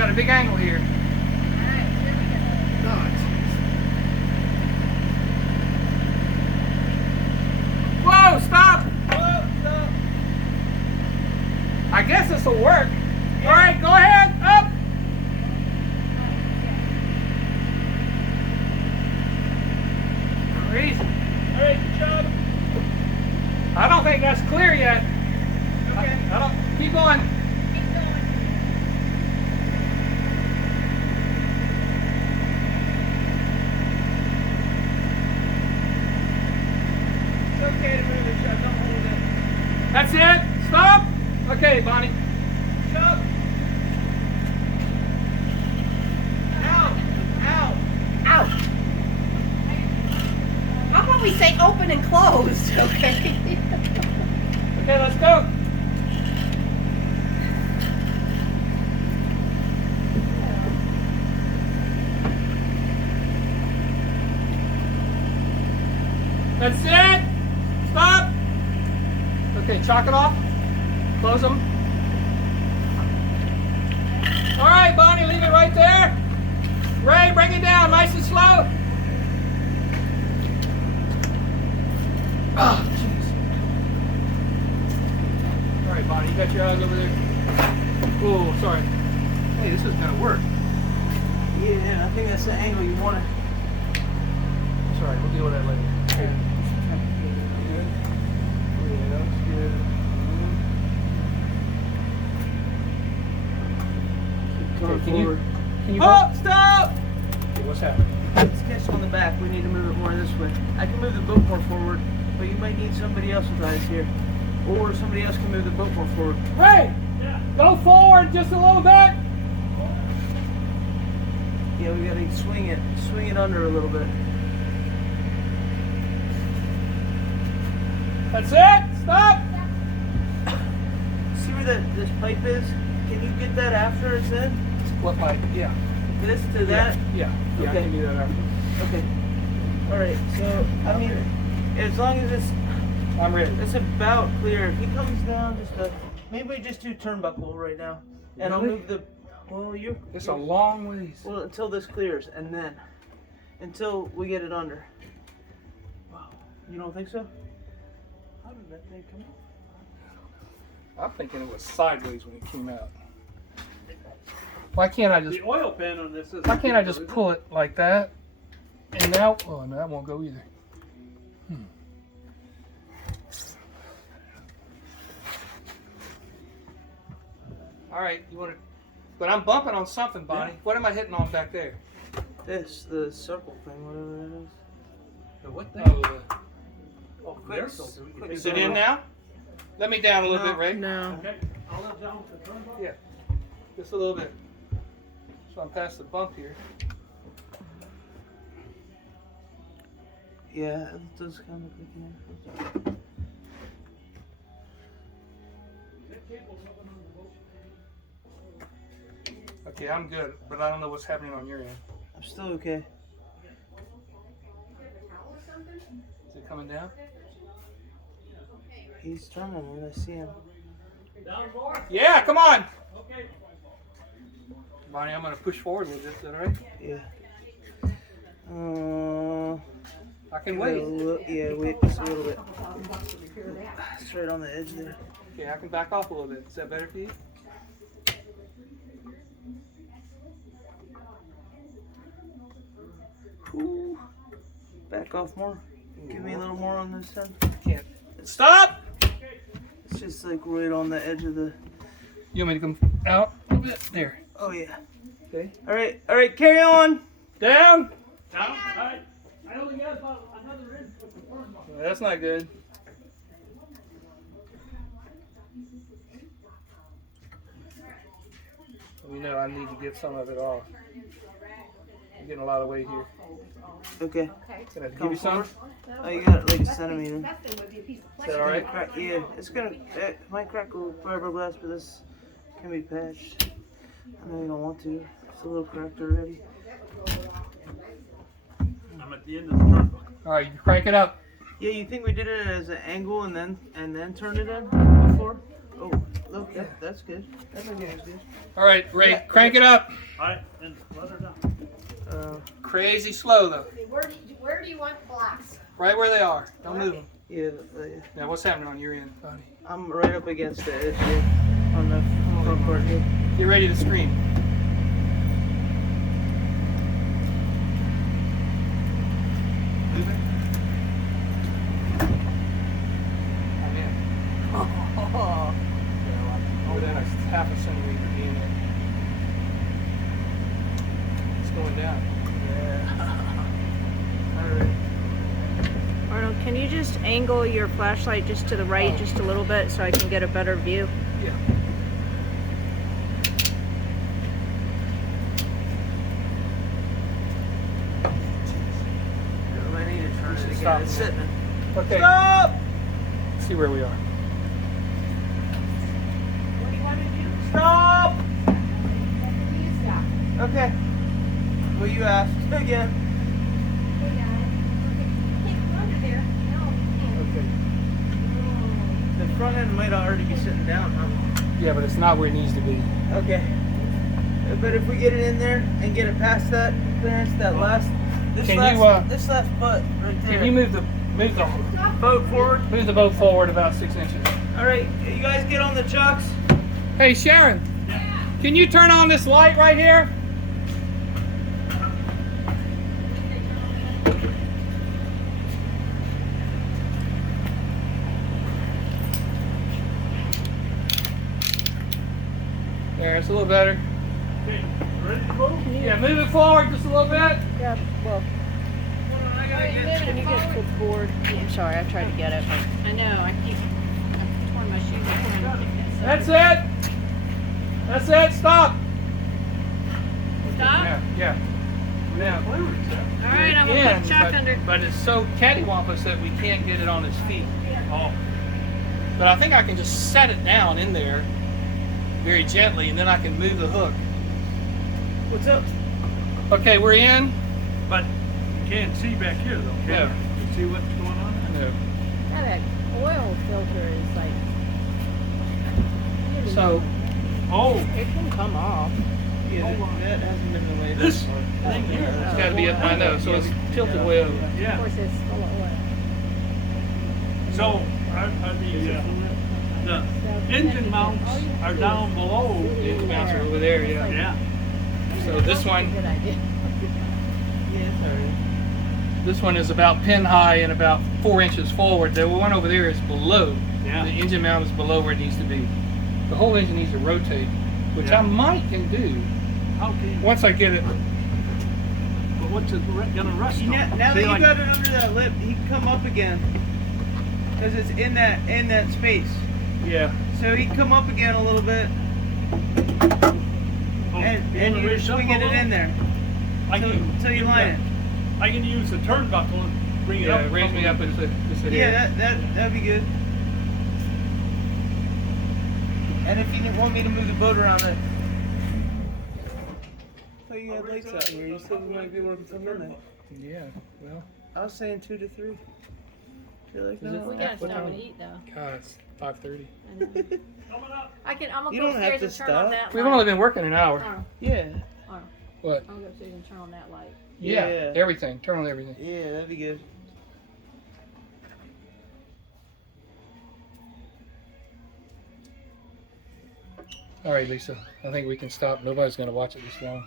got a big angle here. Alright, here we go. Oh, whoa, stop! Whoa, stop. I guess this will work. All right, go ahead, up. Crazy. All right, good job. I don't think that's clear yet. Okay. I don't. Keep going. Keep going. It's okay to move it, Chuck. Don't hold it. That's it. Stop. Okay, Bonnie. Chuck. Out. Out. Out. How about we say open and closed, okay? Okay, let's go. That's it. Stop. Okay, chalk it off. Close them. All right, Bonnie, leave it right there. Ray, bring it down nice and slow. Oh, jeez. All right, Bonnie, you got your eyes over there. Oh, sorry. Hey, this is gonna work. Yeah, I think that's the angle you want it. Sorry, we'll deal with that later. Here. Yeah, that's good. Going Okay, forward. Can you? Oh, stop! Okay, what's happening? It's catching on the back. We need to move it more this way. I can move the boat more forward, but you might need somebody else with eyes here. Or somebody else can move the boat more forward. Hey, go forward just a little bit. Yeah, we gotta swing it under a little bit. That's it. Stop. See where this pipe is? Can you get that after it's in? What light? Yeah. This to that? Yeah. Yeah. I Okay. can do that after. Okay. Alright, so, I mean, as long as I'm ready. it's about clear. If he comes down maybe we just do turnbuckle right now. And I'll Really? move the, well, It's a long ways. well, until this clears, and then, until we get it under. Wow. You don't think so? How did that thing come out? I'm thinking it was sideways when it came out. Why can't I just? The oil pan on this is. Why can't I just pull it like that? And now, oh no, that won't go either. All right, you want to? But I'm bumping on something, Bonnie. What am I hitting on back there? This, the circle thing, whatever that is. The what thing? Oh, Oh, quick, there, so we can quick take is it that in off. now? Let me down a little No, bit, Ray. No. Okay, I'll let down the turnbuckle. Yeah, just a little bit. So I'm past the bump here. Yeah, it does kind of look like it. Okay, I'm good, but I don't know what's happening on your end. I'm still okay. Is it coming down? He's turning when I see him. Down more? Yeah, come on. Okay. Bonnie, I'm going to push forward a little bit. Is that all right? Yeah. I can Wait a wait. little, yeah, wait just a little bit. It's right on the edge there. Okay, I can back off a little bit. Is that better for you? Ooh. Back off more. Give me a little more on this side. Can't. Stop! It's just like right on the edge of the. You want me to come out a little bit? There. Oh yeah. Okay. All right, carry on. Down. Down. All right. I only got about another inch with the turnbuckle. That's not good. You know I need to get some of it off. I'm getting a lot of weight here. Okay. Can I give you some? Oh, you got like a centimeter. Is that all right? Crack, yeah, it's gonna. It might crack a little fiberglass, but this can be patched. I know you don't want to. It's a little cracked already. I'm at the end of the turnbuckle. All right, you crank it up. Yeah, you think we did it as an angle and then turned it in before? Oh. Look, that's good. That right there is good. All right, Ray, Yeah. crank it up. Alright, then let her down. Crazy slow though. Where do you want the blocks? Right where they are. Don't move them. Yeah, Now, what's happening on your end, buddy? I'm right up against the edge here on the front part here. Get ready to scream. Move it. I'm in. Within a half a centimeter being in. It's going down. Arnold, can you just angle your flashlight just to the right, just a little bit, so I can get a better view? Yeah. I need to turn it again. Stop. It's sitting. Okay. Stop! Let's see where we are. What do you want to do? Stop! You stop. Okay. Well, you asked again. Okay, got it. Okay, can't go under there. No, you can't. Okay. The front end might already be sitting down, huh? Yeah, but it's not where it needs to be. Okay. But if we get it in there and get it past that clearance, that last, this Can last, you, this last butt right there. Can you move the boat forward? move the boat forward about 6 inches? All right, you guys get on the chucks. Hey Sharon, can you turn on this light right here? There, it's a little better. Okay, ready to move? Yeah, move it forward just a little bit. Yeah, well, I gotta get. can you get to the board? I'm sorry, I tried to get it, but I know, I'm torn my shoes off trying to get this. That's it. That's it. Stop. Stop? Yeah. Now, All right, I'm gonna put Chuck under. but it's so cattywampus that we can't get it on his feet. Oh, But I think I can just set it down in there very gently, and then I can move the hook. What's up? Okay, we're in. but you can't see back here though, can No. you? You see what's going on? No. that oil filter is like, So, Oh, it can come off. Yeah, that hasn't been the way. this far. thing here. it's got to be up. I know. So it's tilted way over. Of Yeah, course, it's full of oil. so are the engine mounts are down below. The engine mounts are over there. Yeah. Yeah, So this one, Good idea. Yeah, sorry. this one is about pin high and about 4 inches forward. The one over there is below. yeah. The engine mount is below where it needs to be. The whole engine needs to rotate, which Yeah. I might can do How can you, once I get it. but what's it gonna rest on? Now that See, you like- got it under that lip, he can come up again. Cause it's in that space. Yeah. So he can come up again a little bit, Oh, and you wanna you raise up swing a it little? in there. I can, So you line it. I can use the turnbuckle and bring it Yeah, up. raise me up and sit here. Yeah, that'd be good. And if you want me to move the boat around it. Oh, you had lights out here. You said we might be able to come in there. Yeah. Well, I was saying 2 to 3. Feel like Is it- no? We gotta What stop time? and eat though. God, it's 5:30. Coming up. I'm gonna You go don't have upstairs to and turn on stop. that We've light. only been working an hour. Oh, Yeah. What? I'll go upstairs and turn on that light. Yeah. Yeah. Everything. Turn on everything. Yeah, that'd be good. All right, Lisa. I think we can stop. Nobody's going to watch it this long.